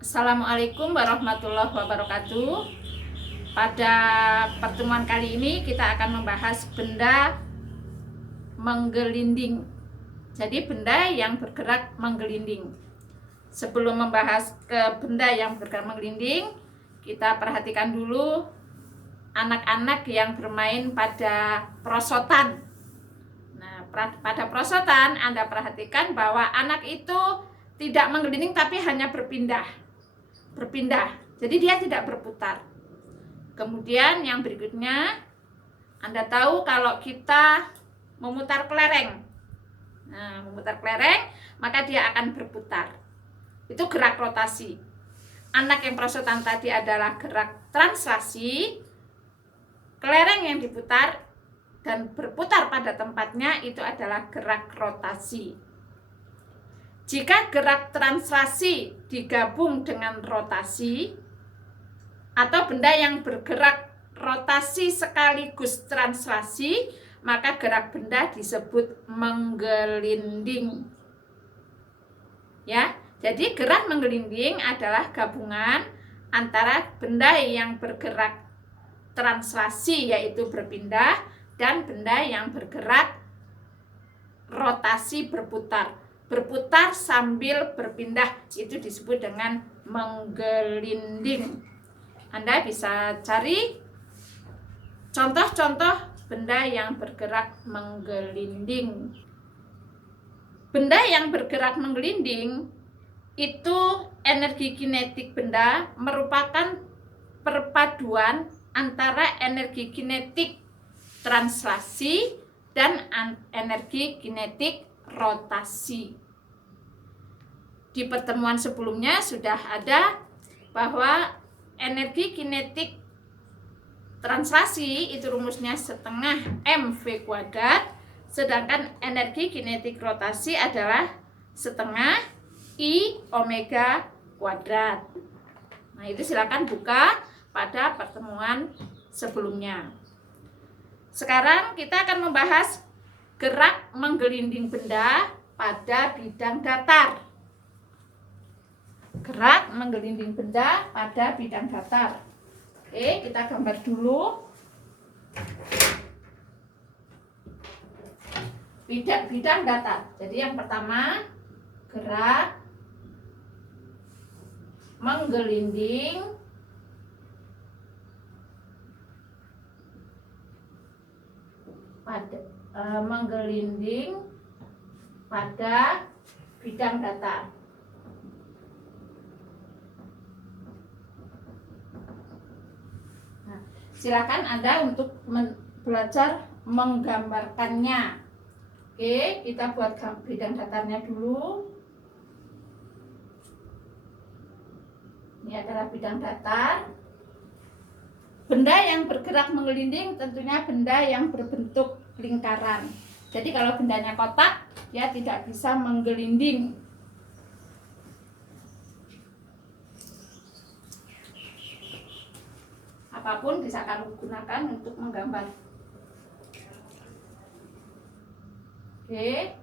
Assalamualaikum warahmatullahi wabarakatuh. Pada pertemuan kali ini kita akan membahas benda menggelinding. Jadi benda yang bergerak menggelinding. Sebelum membahas ke benda yang bergerak menggelinding, kita perhatikan dulu anak-anak yang bermain pada perosotan. Nah, pada perosotan Anda perhatikan bahwa anak itu tidak menggelinding tapi hanya berpindah. Jadi dia tidak berputar. Kemudian yang berikutnya, Anda tahu kalau kita memutar kelereng. Nah, memutar kelereng, maka dia akan berputar. Itu gerak rotasi. Anak yang perosotan tadi adalah gerak translasi. Kelereng yang diputar dan berputar pada tempatnya itu adalah gerak rotasi. Jika gerak translasi digabung dengan rotasi atau benda yang bergerak rotasi sekaligus translasi, maka gerak benda disebut menggelinding. Ya, jadi gerak menggelinding adalah gabungan antara benda yang bergerak translasi yaitu berpindah dan benda yang bergerak rotasi berputar sambil berpindah, itu disebut dengan menggelinding. Anda bisa cari contoh-contoh benda yang bergerak menggelinding. Benda yang bergerak menggelinding itu energi kinetik benda merupakan perpaduan antara energi kinetik translasi dan energi kinetik rotasi. Di pertemuan sebelumnya sudah ada bahwa energi kinetik translasi itu rumusnya setengah mv kuadrat, sedangkan energi kinetik rotasi adalah setengah I omega kuadrat. Nah, itu silakan buka pada pertemuan sebelumnya. Sekarang kita akan membahas gerak menggelinding benda pada bidang datar. Gerak menggelinding benda pada bidang datar. Oke, kita gambar dulu. Bidang datar. Jadi yang pertama, gerak menggelinding pada bidang datar. Nah, silakan Anda untuk belajar menggambarkannya. Oke, kita buat bidang datarnya dulu. Ini adalah bidang datar. Benda yang bergerak menggelinding tentunya benda yang berbentuk lingkaran. Jadi kalau bendanya kotak, dia tidak bisa menggelinding. Apapun bisa kamu gunakan untuk menggambar. Oke.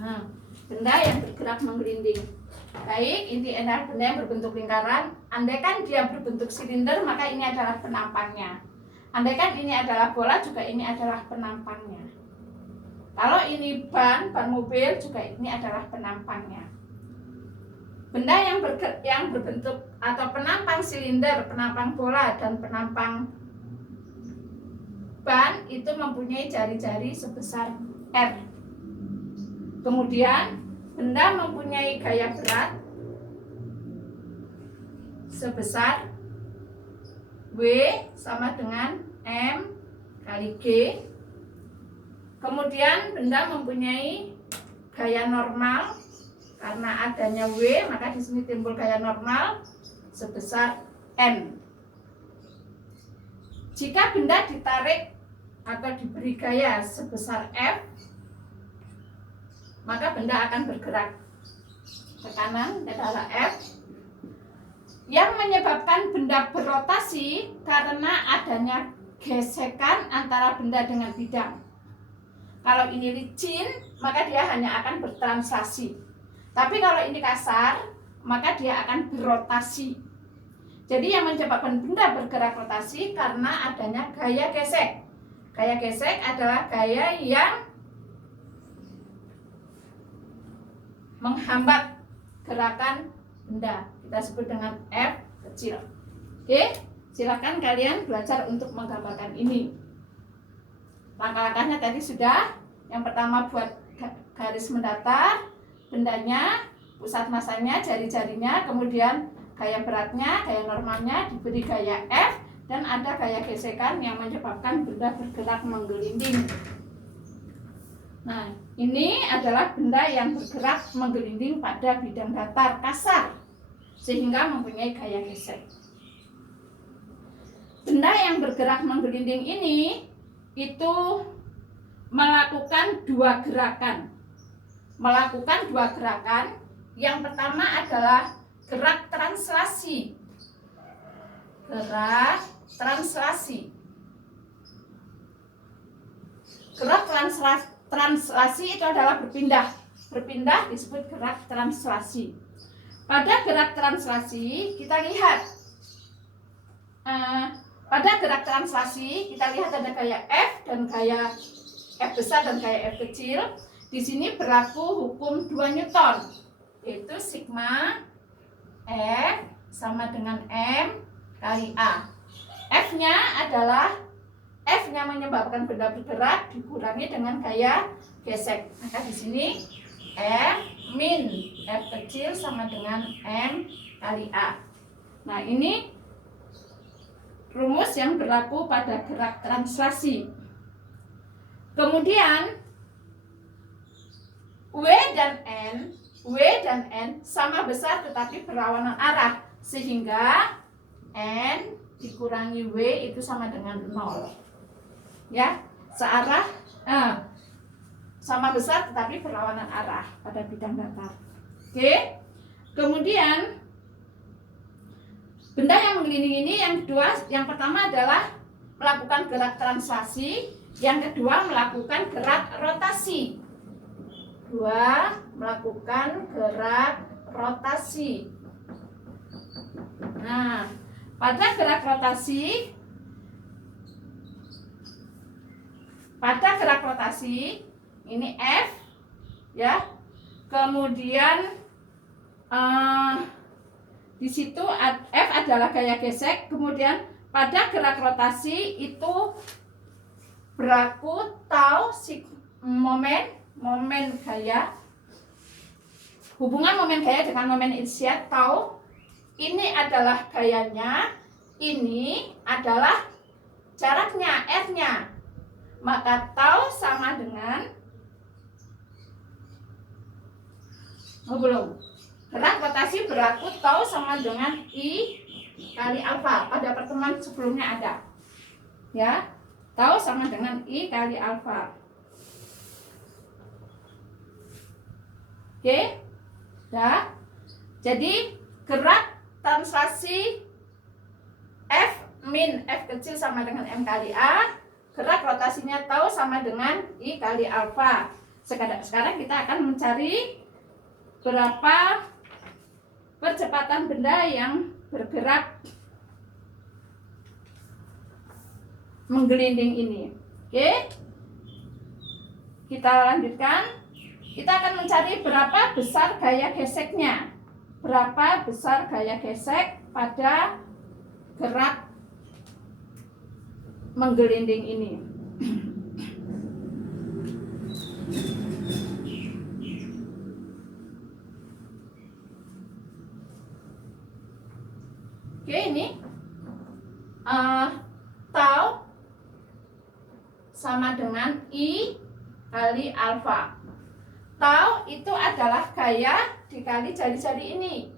Nah, benda yang bergerak menggelinding. Baik, ini adalah benda yang berbentuk lingkaran. Andaikan dia berbentuk silinder, maka ini adalah penampangnya. Andaikan ini adalah bola, juga ini adalah penampangnya. Kalau ini ban mobil, juga ini adalah penampangnya. Benda yang berbentuk atau penampang silinder, penampang bola, dan penampang ban itu mempunyai jari-jari sebesar R. Kemudian benda mempunyai gaya berat sebesar W sama dengan M kali G. Kemudian benda mempunyai gaya normal, karena adanya W maka di sini timbul gaya normal sebesar N. Jika benda ditarik atau diberi gaya sebesar F, maka benda akan bergerak. Tekanan adalah F. Yang menyebabkan benda berotasi karena adanya gesekan antara benda dengan bidang. Kalau ini licin, maka dia hanya akan bertranslasi. Tapi kalau ini kasar, maka dia akan berotasi. Jadi yang menyebabkan benda bergerak rotasi karena adanya gaya gesek. Gaya gesek adalah gaya yang menghambat gerakan benda. Kita sebut dengan F kecil. Oke, silakan kalian belajar untuk menggambarkan ini. Langkah-langkahnya tadi sudah. Yang pertama buat garis mendatar, bendanya, pusat masanya, jari-jarinya, kemudian gaya beratnya, gaya normalnya, diberi gaya F, dan ada gaya gesekan yang menyebabkan benda bergerak menggelinding. Nah, ini adalah benda yang bergerak menggelinding pada bidang datar kasar, sehingga mempunyai gaya gesek. Benda yang bergerak menggelinding ini itu melakukan dua gerakan. Yang pertama adalah gerak translasi. Gerak translasi itu adalah berpindah. Berpindah disebut gerak translasi. Pada gerak translasi kita lihat ada gaya F dan gaya F besar dan gaya F kecil. Di sini berlaku hukum 2 Newton, yaitu sigma F sama dengan M kali A. F-nya menyebabkan benda bergerak dikurangi dengan gaya gesek. Maka di sini F min F kecil sama dengan M kali A. Nah, ini rumus yang berlaku pada gerak translasi. Kemudian W dan N sama besar tetapi berlawanan arah, sehingga N dikurangi W itu sama dengan 0. Ya, searah sama besar tetapi berlawanan arah pada bidang datar. Oke. Kemudian benda yang menggelinding ini yang pertama adalah melakukan gerak translasi, yang kedua melakukan gerak rotasi. Nah, pada gerak rotasi ini F ya. Kemudian di situ F adalah gaya gesek. Kemudian pada gerak rotasi itu berlaku tau momen gaya. Hubungan momen gaya dengan momen inersia tau. Ini adalah gayanya, ini adalah jaraknya, F-nya. Maka tau sama dengan gerak rotasi berlaku tau sama dengan I kali alfa. Pada pertemuan sebelumnya ada. Ya, tau sama dengan I kali alfa. Oke. Ya. Jadi gerak translasi F min F kecil sama dengan M kali A. Gerak rotasinya tau sama dengan I kali alfa. Sekarang kita akan mencari berapa percepatan benda yang bergerak menggelinding ini. Oke. Kita lanjutkan. Kita akan mencari berapa besar gaya geseknya. Berapa besar gaya gesek pada gerak menggelinding ini. Oke, ini tau sama dengan I kali alfa. Tau itu adalah gaya dikali jari-jari ini.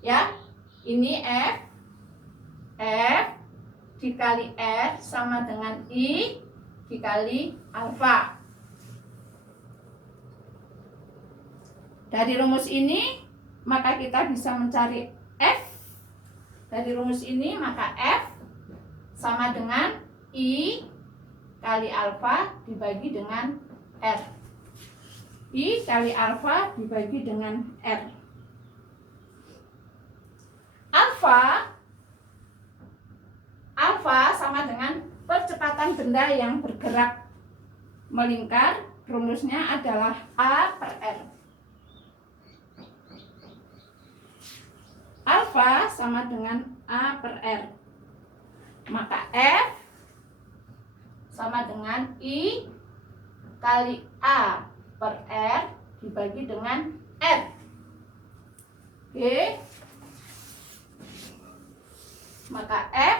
Ya. Ini F dikali R sama dengan I dikali alfa. Dari rumus ini maka kita bisa mencari F. Dari rumus ini maka F sama dengan I kali alfa dibagi dengan R. I kali alfa dibagi dengan R. Alfa sama dengan percepatan benda yang bergerak melingkar. Rumusnya adalah A per R. Alfa sama dengan A per R. Maka F sama dengan I kali A per R dibagi dengan R. Oke. Maka F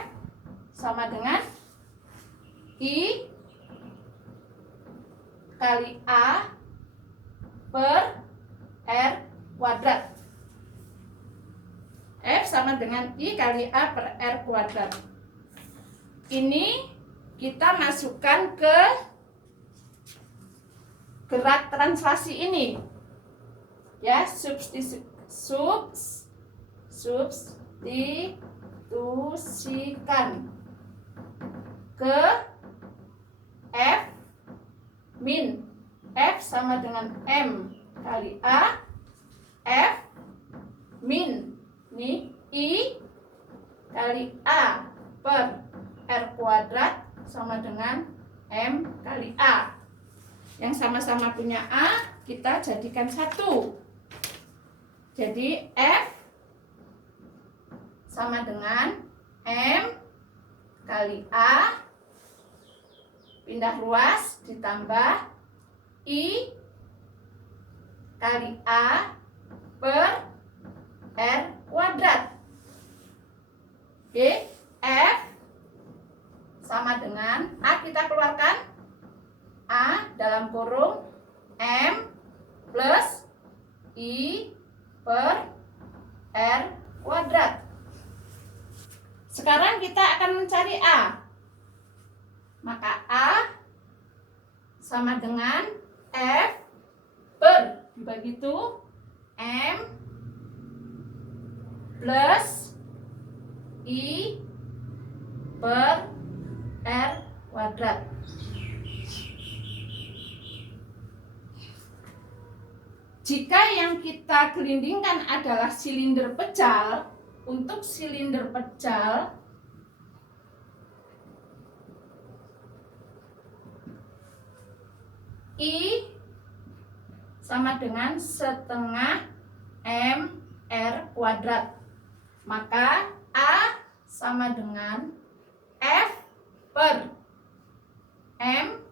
sama dengan I kali A per R kuadrat. F sama dengan I kali A per R kuadrat. Ini kita masukkan ke gerak translasi ini. Ya, substitusikan ke F min. F sama dengan M kali A. F min ini I kali A per R kuadrat sama dengan M kali A. Yang sama-sama punya A kita jadikan satu. Jadi F sama dengan M kali A pindah ruas ditambah I kali A per R kuadrat. Oke, F sama dengan A, kita keluarkan A dalam kurung M plus I per R kuadrat. Sekarang kita akan mencari A. Maka A sama dengan F per dibagi itu M plus I per R kuadrat. Jika yang kita gelindingkan adalah silinder pecal, untuk silinder pecal I sama dengan setengah MR kuadrat. Maka A sama dengan F per M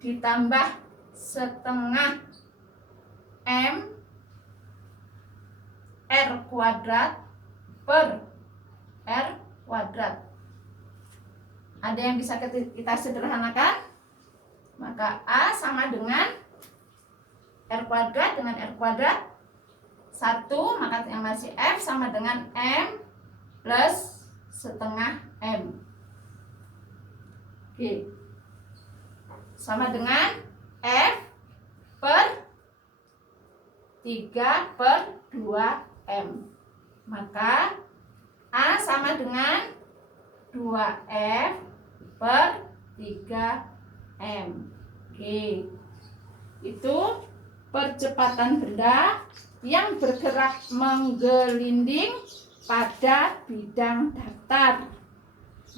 ditambah setengah M R kuadrat per R kuadrat. Ada yang bisa kita sederhanakan? Maka A sama dengan R kuadrat dengan R kuadrat 1, maka yang masih F sama dengan M plus setengah M. Oke. Sama dengan F per 3 per 2M. Maka A sama dengan 2F per 3M. Oke. Itu percepatan benda yang bergerak menggelinding pada bidang datar.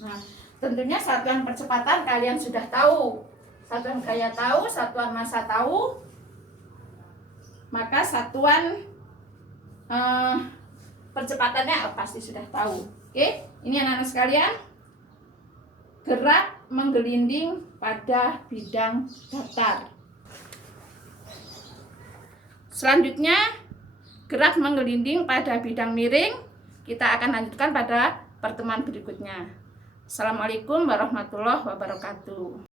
Nah, tentunya satuan percepatan kalian sudah tahu. Satuan gaya tahu, satuan massa tahu. Maka satuan percepatannya pasti sudah tahu. Oke, ini anak-anak sekalian, gerak menggelinding pada bidang datar. Selanjutnya, gerak menggelinding pada bidang miring. Kita akan lanjutkan pada pertemuan berikutnya. Assalamualaikum warahmatullahi wabarakatuh.